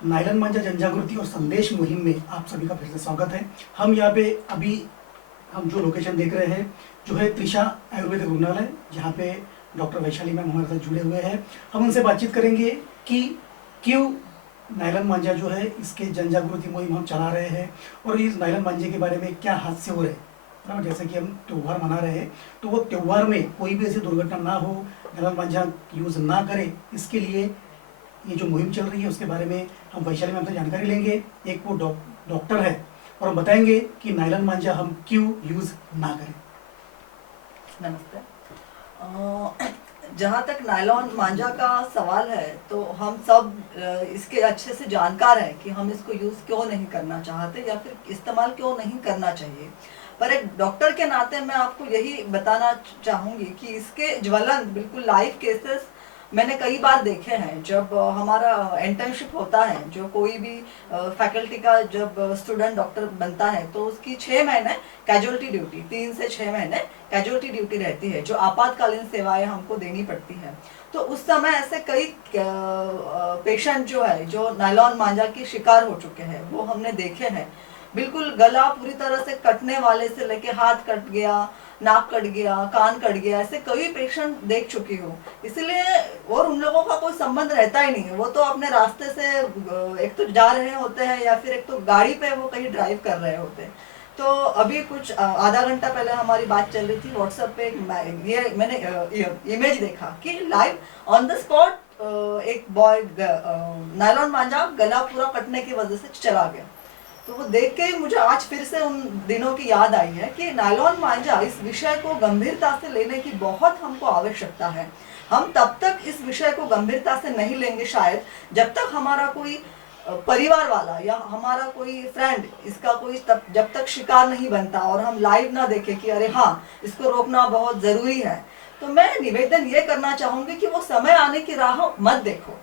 Nylon मांझा जनजागृति और संदेश मुहिम में आप सभी का फिर से स्वागत है। हम यहाँ पे अभी हम जो लोकेशन देख रहे हैं जो है त्रिशा आयुर्वेदिक रुग्णालय, जहाँ पे डॉक्टर वैशाली मैम हमारे साथ जुड़े हुए हैं। हम उनसे बातचीत करेंगे कि क्यों नायलन मांझा जो है इसके जनजागृति मुहिम हम चला रहे हैं और इस नायलन मांझे के बारे में क्या हादसे हो रहे हैं। ना जैसे कि हम त्यौहार मना रहे हैं तो वो त्यौहार में कोई भी ऐसी दुर्घटना ना हो, नायलन मांझा यूज़ ना करें, इसके लिए ये जो मुहिम चल रही है उसके बारे में हम वैशाली मैम से जानकारी लेंगे। एक वो डॉक्टर है और हम बताएंगे कि नायलन मांझा हम क्यों यूज़ ना करें। नमस्ते। जहाँ तक नायलॉन मांझा का सवाल है तो हम सब इसके अच्छे से जानकार हैं कि हम इसको यूज़ क्यों नहीं करना चाहते या फिर इस्तेमाल क्यों नहीं करना चाहिए। पर एक डॉक्टर के नाते मैं आपको यही बताना चाहूँगी कि इसके ज्वलन बिल्कुल लाइव केसेस मैंने कई बार देखे हैं। जब हमारा इंटर्नशिप होता है, जो कोई भी फैकल्टी का जब स्टूडेंट डॉक्टर बनता है तो उसकी 6 महीने कैजुअलिटी ड्यूटी, 3 से 6 महीने कैजुअलिटी ड्यूटी रहती है, जो आपातकालीन सेवाएं हमको देनी पड़ती है। तो उस समय ऐसे कई पेशेंट जो है जो नायलॉन मांझा की शिकार हो चुके हैं वो हमने देखे हैं। बिल्कुल गला पूरी तरह से कटने वाले से लेके हाथ कट गया, नाक कट गया, कान कट गया, ऐसे कई पेशेंट देख चुकी हूँ। इसलिए और उन लोगों का कोई संबंध रहता ही नहीं है, वो तो अपने रास्ते से एक तो जा रहे होते हैं या फिर एक तो गाड़ी पे वो कहीं ड्राइव कर रहे होते हैं। तो अभी कुछ आधा घंटा पहले हमारी बात चल रही थी व्हाट्सएप पे, ये मैंने इमेज देखा कि लाइव ऑन द स्पॉट एक बॉय नायलॉन मांझा गला पूरा कटने की वजह से चला गया। तो वो देख के मुझे आज फिर से उन दिनों की याद आई है कि नायलॉन मांझा, इस विषय को गंभीरता से लेने की बहुत हमको आवश्यकता है। हम तब तक इस विषय को गंभीरता से नहीं लेंगे शायद जब तक हमारा कोई परिवार वाला या हमारा कोई फ्रेंड इसका कोई जब तक शिकार नहीं बनता और हम लाइव ना देखें कि अरे हाँ इसको रोकना बहुत जरूरी है। तो मैं निवेदन ये करना चाहूंगी कि वो समय आने की राह मत देखो।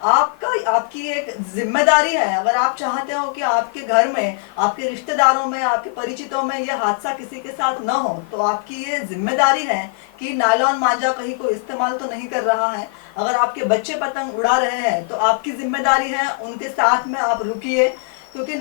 आपकी एक जिम्मेदारी है। अगर आप चाहते हो कि आपके घर में, आपके रिश्तेदारों में, आपके परिचितों में ये हादसा किसी के साथ न हो, तो आपकी ये जिम्मेदारी है कि नायलॉन मांझा कहीं को इस्तेमाल तो नहीं कर रहा है। अगर आपके बच्चे पतंग उड़ा रहे हैं तो आपकी जिम्मेदारी है उनके साथ में आप रुकिए, क्योंकि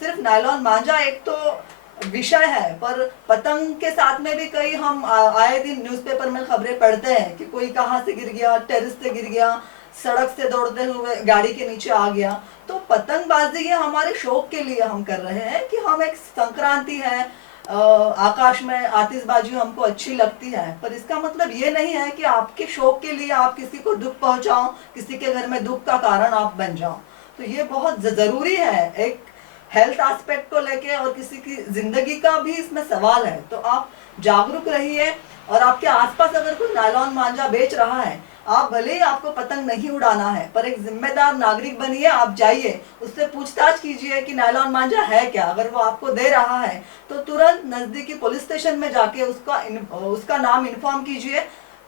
सिर्फ नायलॉन मांझा एक तो विषय है, पर पतंग के साथ में भी कई हम आए दिन न्यूज़पेपर में खबरें पढ़ते हैं कि कोई कहाँ से गिर गया, टेरेस से गिर गया, सड़क से दौड़ते हुए गाड़ी के नीचे आ गया। तो पतंगबाजी ये हमारे शौक के लिए हम कर रहे हैं कि हम एक संक्रांति है, आकाश में आतिशबाजी हमको अच्छी लगती है, पर इसका मतलब ये नहीं है कि आपके शौक के लिए आप किसी को दुख पहुंचाओ, किसी के घर में दुख का कारण आप बन जाओ। तो ये बहुत जरूरी है, एक हेल्थ एस्पेक्ट को लेके और किसी की जिंदगी का भी इसमें सवाल है। तो आप जागरूक रहिए और आपके आसपास अगर कोई नायलॉन मांझा बेच रहा है, आप भले ही आपको पतंग नहीं उड़ाना है, पर एक जिम्मेदार नागरिक बनिए। आप जाइए, उससे पूछताछ कीजिए कि नायलॉन मांझा है क्या। अगर वो आपको दे रहा है तो तुरंत नजदीकी पुलिस स्टेशन में जाके उसका नाम इन्फॉर्म कीजिए।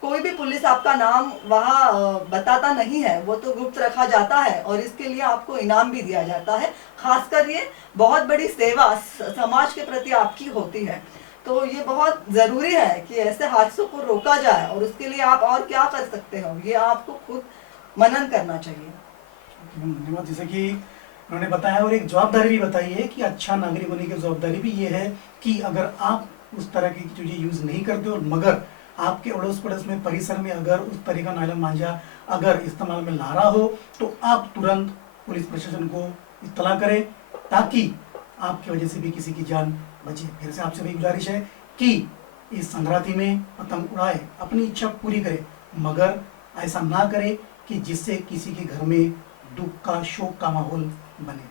कोई भी पुलिस आपका नाम वहाँ बताता नहीं है, वो तो गुप्त रखा जाता है और इसके लिए आपको इनाम भी दिया जाता है। खासकर ये बहुत बड़ी सेवा समाज के प्रति आपकी होती है। तो ये बहुत जरूरी है कि ऐसे हादसों को रोका जाए और उसके लिए आप और क्या कर सकते हो ये आपको खुद मनन करना चाहिए। धन्यवाद। जैसे कि उन्होंने बताया और एक जवाबदारी भी बताई है कि अच्छा नागरिक होने की जवाबदारी भी ये है कि अगर आप उस तरह की चीजें यूज नहीं करते और मगर आपके अड़ोस पड़ोस में परिसर में अगर उस तरह का नायलॉन मांझा अगर इस्तेमाल में ला रहा हो तो आप तुरंत पुलिस प्रशासन को इत्तला करें ताकि आपकी वजह से भी किसी की जान बचे। फिर से आपसे भी गुजारिश है कि इस संक्रांति में पतंग उड़ाए, अपनी इच्छा पूरी करे, मगर ऐसा ना करे कि जिससे किसी के घर में दुख का, शोक का माहौल बने।